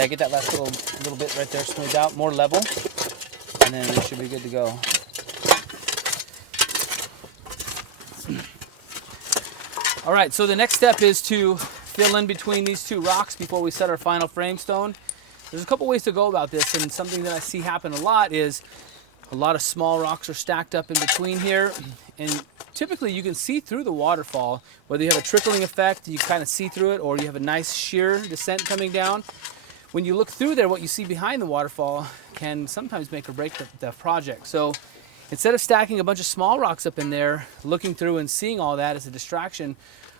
Yeah, get that last little bit right there smoothed out, more level, and then it should be good to go. All right, so the next step is to fill in between these two rocks before we set our final frame stone. There's a couple ways to go about this, and something that I see happen a lot is a lot of small rocks are stacked up in between here, and typically you can see through the waterfall. Whether you have a trickling effect, you kind of see through it, or you have a nice sheer descent coming down. When you look through there, what you see behind the waterfall can sometimes make or break the project. So instead of stacking a bunch of small rocks up in there, looking through and seeing all that as a distraction,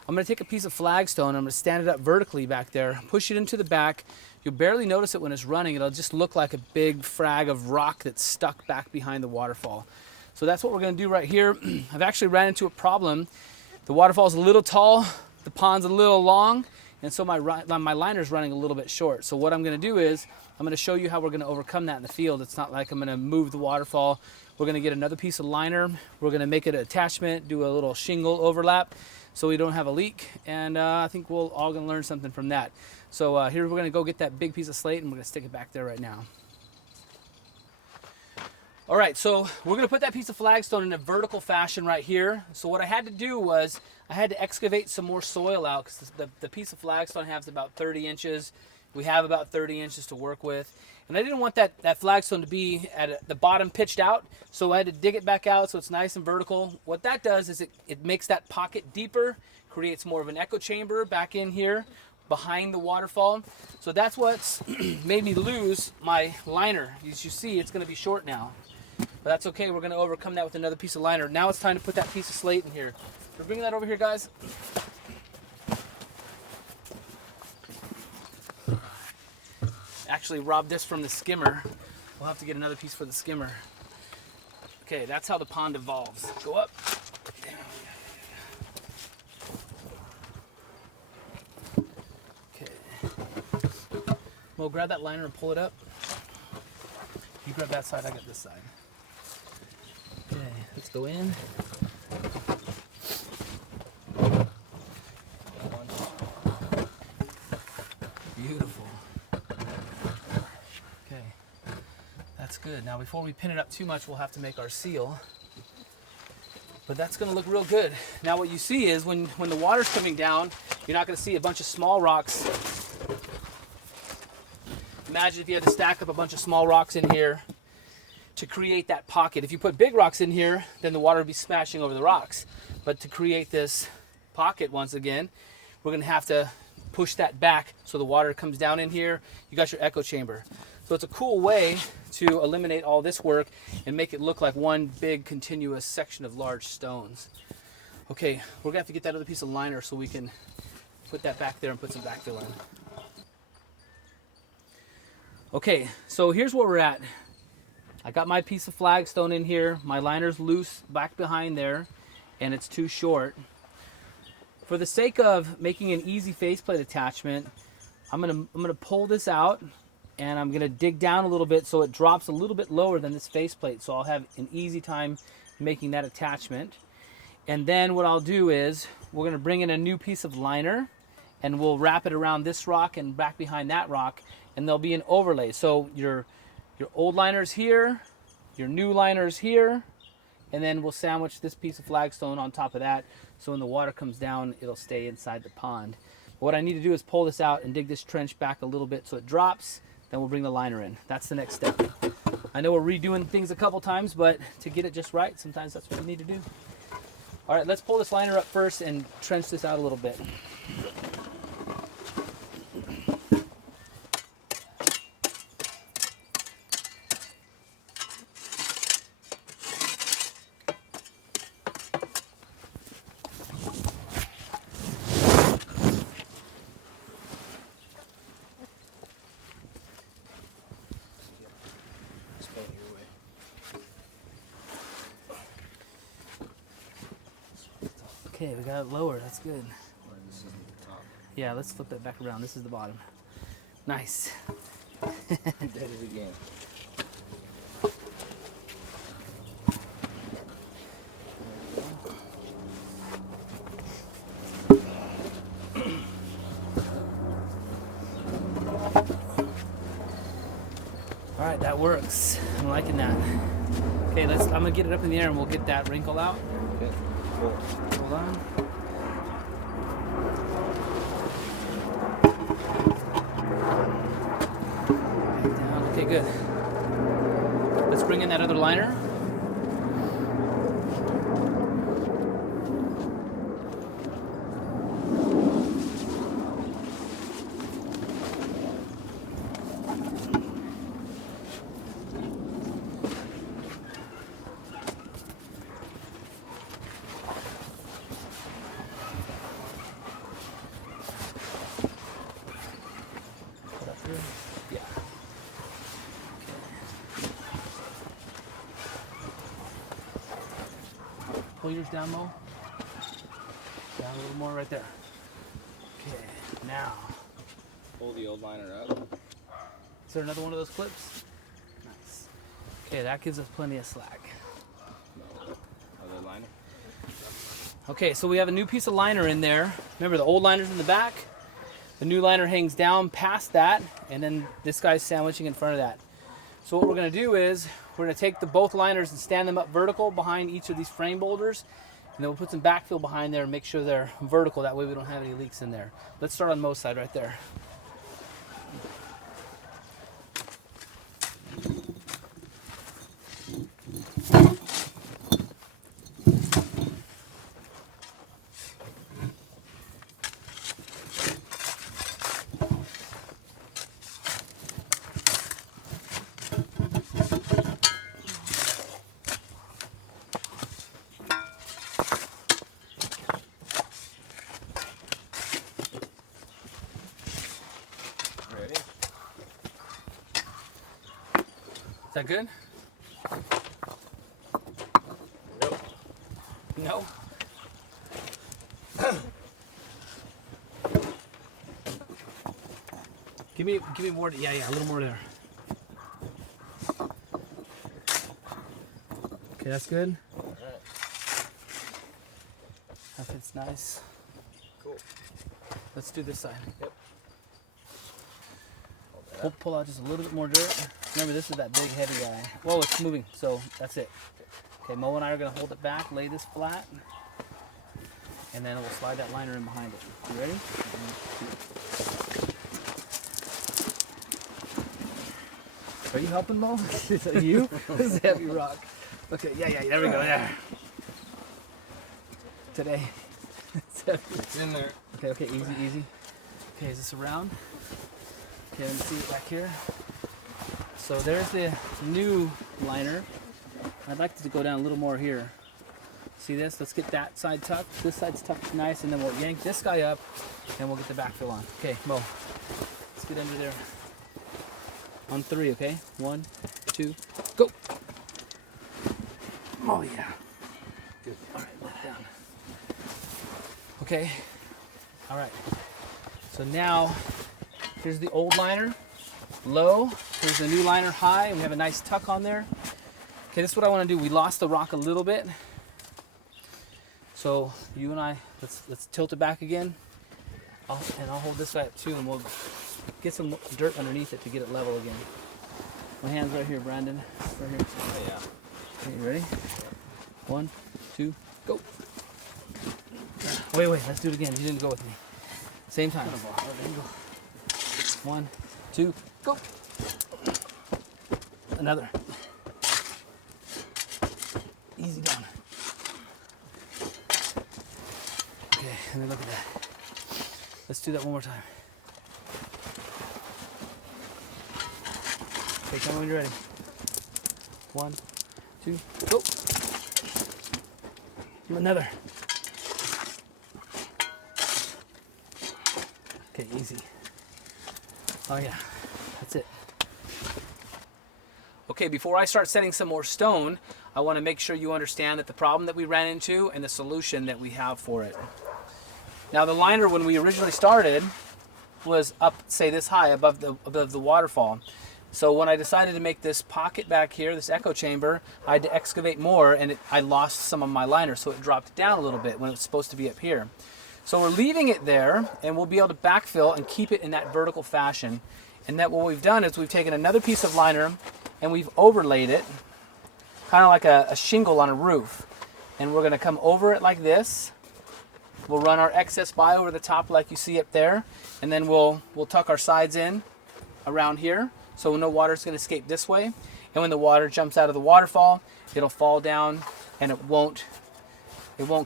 I'm going to take a piece of flagstone, I'm going to stand it up vertically back there, push it into the back. You'll barely notice it when it's running. It'll just look like a big frag of rock that's stuck back behind the waterfall. So that's what we're going to do right here. I've actually ran into a problem. The waterfall's a little tall, the pond's a little long, and so my liner's running a little bit short. So what I'm going to do is I'm going to show you how we're going to overcome that in the field. It's not like I'm going to move the waterfall. We're going to get another piece of liner. We're going to make it an attachment, do a little shingle overlap so we don't have a leak. And I think we're all going to learn something from that. So here we're going to go get that big piece of slate, and we're going to stick it back there right now. All right, so we're going to put that piece of flagstone in a vertical fashion right here. So what I had to do was I had to excavate some more soil out, because the piece of flagstone has about 30 inches. We have about 30 inches to work with. And I didn't want that flagstone to be at the bottom pitched out, so I had to dig it back out so it's nice and vertical. What that does is it makes that pocket deeper, creates more of an echo chamber back in here behind the waterfall. So that's what's made me lose my liner. As you see, it's going to be short now. But that's okay, we're going to overcome that with another piece of liner. Now it's time to put that piece of slate in here. We're bringing that over here, guys. Actually robbed this from the skimmer. We'll have to get another piece for the skimmer. Okay, that's how the pond evolves. Go up. Okay. Mo, grab that liner and pull it up. You grab that side, I got this side. Okay, let's go in. Beautiful. Okay, that's good. Now before we pin it up too much, we'll have to make our seal. But that's gonna look real good. Now what you see is when the water's coming down, you're not gonna see a bunch of small rocks. Imagine if you had to stack up a bunch of small rocks in here to create that pocket. If you put big rocks in here, then the water would be smashing over the rocks. But to create this pocket, once again, we're gonna have to push that back so the water comes down in here. You got your echo chamber. So it's a cool way to eliminate all this work and make it look like one big continuous section of large stones. Okay, we're gonna have to get that other piece of liner so we can put that back there and put some backfill in. Okay, so here's where we're at. I got my piece of flagstone in here. My liner's loose back behind there, and it's too short. For the sake of making an easy faceplate attachment, I'm gonna pull this out, and I'm gonna dig down a little bit so it drops a little bit lower than this faceplate, so I'll have an easy time making that attachment. And then what I'll do is we're gonna bring in a new piece of liner, and we'll wrap it around this rock and back behind that rock, and there'll be an overlay. So your old liner's here, your new liner's here, and then we'll sandwich this piece of flagstone on top of that, so when the water comes down, it'll stay inside the pond. What I need to do is pull this out and dig this trench back a little bit so it drops, then we'll bring the liner in. That's the next step. I know we're redoing things a couple times, but to get it just right, sometimes that's what we need to do. All right, let's pull this liner up first and trench this out a little bit. Okay, we got it lower. That's good. This is the top. Yeah, let's flip that back around. This is the bottom. Nice. Did it again. right, that works. I'm liking that. Okay, I'm gonna get it up in the air and we'll get that wrinkle out. Okay. Cool. Hold on. Back down. Okay, good. Let's bring in that other liner. Yeah. Pull yours down, Mo. Down a little more right there. Okay, now. Pull the old liner up. Is there another one of those clips? Nice. Okay, that gives us plenty of slack. Other liner. Okay, so we have a new piece of liner in there. Remember, the old liner's in the back. The new liner hangs down past that, and then this guy's sandwiching in front of that. So what we're going to do is we're going to take both liners and stand them up vertical behind each of these frame boulders, and then we'll put some backfill behind there and make sure they're vertical. That way we don't have any leaks in there. Let's start on Mo's side right there. Ready? Is that good? Nope. No? Give me more. Yeah, a little more there. Okay, that's good. Alright. That fits nice. Cool. Let's do this side. Yep. Hold that. We'll pull out just a little bit more dirt. Remember, this is that big heavy guy. Whoa, it's moving, so that's it. Okay, Mo and I are gonna hold it back, lay this flat, and then we'll slide that liner in behind it. You ready? Are you helping, Mo? Is that you? This is a heavy rock. Okay, yeah, there we go, there. Today. It's heavy. It's in there. Okay, easy. Okay, is this around? Okay, let me see it back here. So there's the new liner. I'd like it to go down a little more here. See this? Let's get that side tucked. This side's tucked nice, and then we'll yank this guy up, and we'll get the backfill on. Okay, Mo, let's get under there. On 3, okay? 1, 2, go! Oh yeah. Good. All right, let it down. Okay. All right. So now, here's the old liner, low. Here's the new liner, high. And we have a nice tuck on there. Okay, this is what I want to do. We lost the rock a little bit. So you and I, let's tilt it back again. I'll hold this side too, and we'll get some dirt underneath it to get it level again. My hand's right here, Brandon. Right here. Oh, yeah. Okay, you ready? 1, 2, go. Wait, let's do it again. You didn't go with me. Same time. 1, 2, go. Another. Easy down. Okay, and then look at that. Let's do that one more time. Okay, tell me when you're ready. 1, 2, go. Another. Okay, easy. Oh yeah, that's it. Okay, before I start setting some more stone, I want to make sure you understand that the problem that we ran into and the solution that we have for it. Now the liner, when we originally started, was up, say this high above the waterfall. So when I decided to make this pocket back here, this echo chamber, I had to excavate more, and I lost some of my liner, so it dropped down a little bit when it was supposed to be up here. So we're leaving it there, and we'll be able to backfill and keep it in that vertical fashion. And that what we've done is we've taken another piece of liner and we've overlaid it, kind of like a shingle on a roof. And we're going to come over it like this. We'll run our excess by over the top like you see up there, and then we'll tuck our sides in around here so no water's going to escape this way. And when the water jumps out of the waterfall, it'll fall down and it won't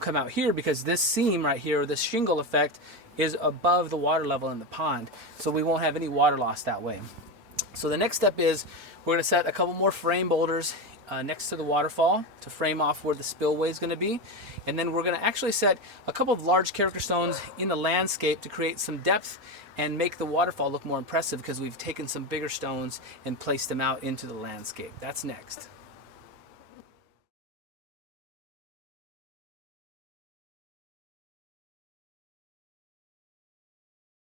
come out here because this seam right here, or this shingle effect, is above the water level in the pond. So we won't have any water loss that way. So the next step is we're going to set a couple more frame boulders next to the waterfall to frame off where the spillway is going to be. And then we're going to actually set a couple of large character stones in the landscape to create some depth and make the waterfall look more impressive because we've taken some bigger stones and placed them out into the landscape. That's next.